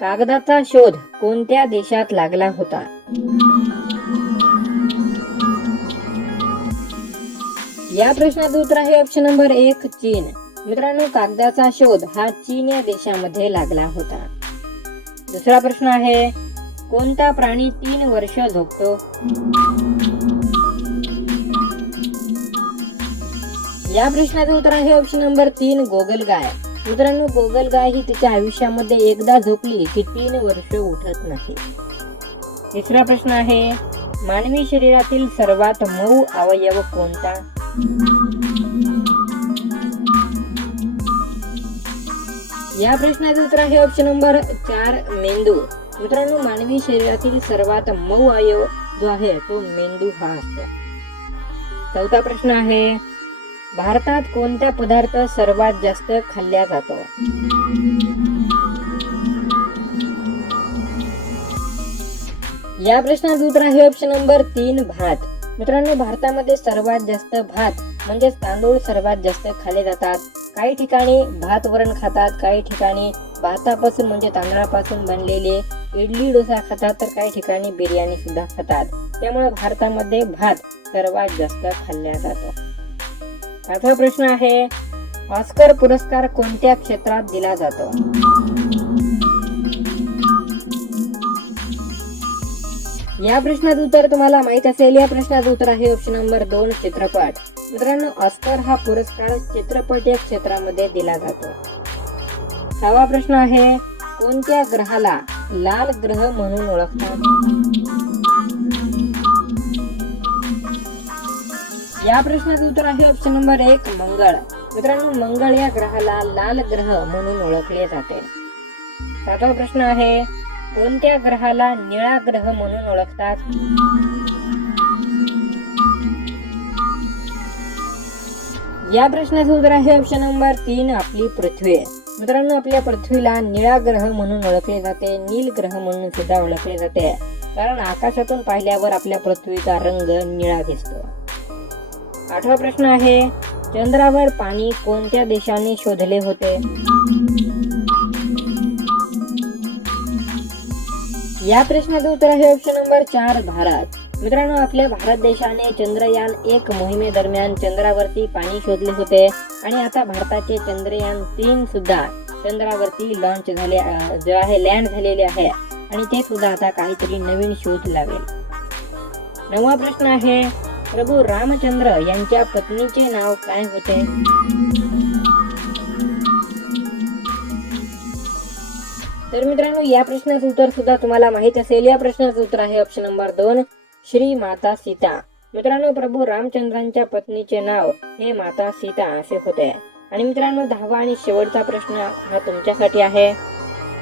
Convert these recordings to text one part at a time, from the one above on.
कागदाचा शोध कोणत्या देशात लागला होता? या प्रश्नाचं उत्तर आहे ऑप्शन नंबर 1 चीन. मित्रांनो, कागदाचा शोध हा चीन या देशामध्ये लागला होता. दुसरा प्रश्न आहे, कोणता प्राणी 3 वर्ष झोपतो? या प्रश्नाचं उत्तर आहे ऑप्शन नंबर 3 गोगलगाय. मित्रांनो, गोगलगाय ही तिच्या आयुष्यामध्ये एकदा झोपली की 3 वर्ष उठत नाही. तिसरा प्रश्न आहे, मानवी शरीरातील सर्वात मऊ अवयव कोणता? या प्रश्नाचं उत्तर आहे ऑप्शन नंबर 4 मेंदू. मित्रांनो, मानवी शरीरातील सर्वात मऊ अवयव जो आहे तो मेंदू हा असतो. चौथा प्रश्न आहे, भारतात कोणता पदार्थ सर्वात जास्त खाल्ला जातो? या प्रश्नाचं उत्तर आहे ऑप्शन नंबर 3 भात. मित्रांनो, भारतामध्ये सर्वात जास्त भात म्हणजेच तांदूळ सर्वात जास्त खाल्ले जातात. काही ठिकाणी भात वरण खातात, काही ठिकाणी भातापासून म्हणजे तांदळापासून बनलेले इडली डोसा खातात, तर काही ठिकाणी बिर्याणी सुद्धा खातात. त्यामुळे भारतामध्ये भात सर्वात जास्त खाल्ला जातो. पाचवा प्रश्न आहे, ऑस्कर पुरस्कार कोणत्या क्षेत्रात दिला जातो? या प्रश्नाचं उत्तर तुम्हाला माहित असेल. या प्रश्नाचं उत्तर आहे ऑप्शन नंबर 2 चित्रपट. मित्रांनो, ऑस्कर हा पुरस्कार चित्रपट या क्षेत्रामध्ये दिला जातो. 6वा प्रश्न आहे, कोणत्या ग्रहाला लाल ग्रह म्हणून ओळखतात? या प्रश्नाचं उत्तर आहे ऑप्शन नंबर 1 मंगळ. मित्रांनो, मंगळ या ग्रहाला लाल ग्रह म्हणून ओळखले जाते. 7वा प्रश्न आहे, कोणत्या ग्रहाला निळा ग्रह म्हणून ओळखतात? या प्रश्नाचं उत्तर आहे ऑप्शन नंबर 3 आपली पृथ्वी. मित्रांनो, आपल्या पृथ्वीला निळा ग्रह म्हणून ओळखले जाते, नील ग्रह म्हणून सुद्धा ओळखले जाते, कारण आकाशातून पाहिल्यावर आपल्या पृथ्वीचा रंग निळा दिसतो. 8वा प्रश्न आहे, चंद्रावर पाणी कोणत्या देशाने शोधले होते? या प्रश्नाचं उत्तर आहे ऑप्शन नंबर 4 भारत. मित्रांनो, आपल्या भारत देशाने चंद्रयान 1 मोहिमेदरम्यान चंद्रावरती पाणी शोधले होते आणि आता भारताचे चंद्रयान 3 सुद्धा चंद्रावरती लॉन्च झाले जे आहे लँड झालेले आहे आणि ते सुद्धा आता काहीतरी नवीन शोध लावेल. 9वा प्रश्न आहे, प्रभू रामचंद्र यांच्या पत्नीचे नाव काय होते? तर मित्रांनो, या प्रश्नाचं उत्तर सुद्धा तुम्हाला माहित असेल. या प्रश्नाचं उत्तर आहे ऑप्शन नंबर 2 श्री माता सीता. मित्रांनो, प्रभू रामचंद्रांच्या पत्नीचे नाव हे माता सीता असे होते. आणि मित्रांनो, 10वा आणि शेवटचा प्रश्न हा तुमच्यासाठी आहे.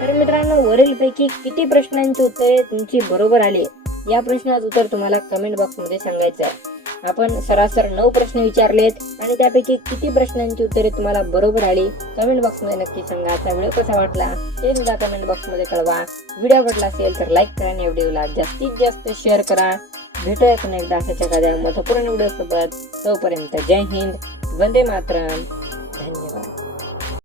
तर मित्रांनो, वरीलपैकी किती प्रश्नांची उत्तरे तुमची बरोबर आली? या प्रश्नाचं उत्तर तुम्हाला कमेंट बॉक्स मध्ये सांगायचं आहे. आपण सरासर 9 प्रश्न विचारलेत आणि त्यापैकी किती प्रश्नांची उत्तरे तुम्हाला बरोबर आली कमेंट बॉक्स मध्ये नक्की सांगा. आजचा व्हिडिओ कसा वाटला ते सुद्धा कमेंट बॉक्स मध्ये कळवा. व्हिडिओ आवडला असेल तर लाईक करा आणि व्हिडिओला जास्तीत जास्त शेअर करा. भेटूया पुन्हा एकदा अशाच एखाद्या महत्त्वपूर्ण व्हिडिओ सोबत. तोपर्यंत जय हिंद, वंदे मातरम.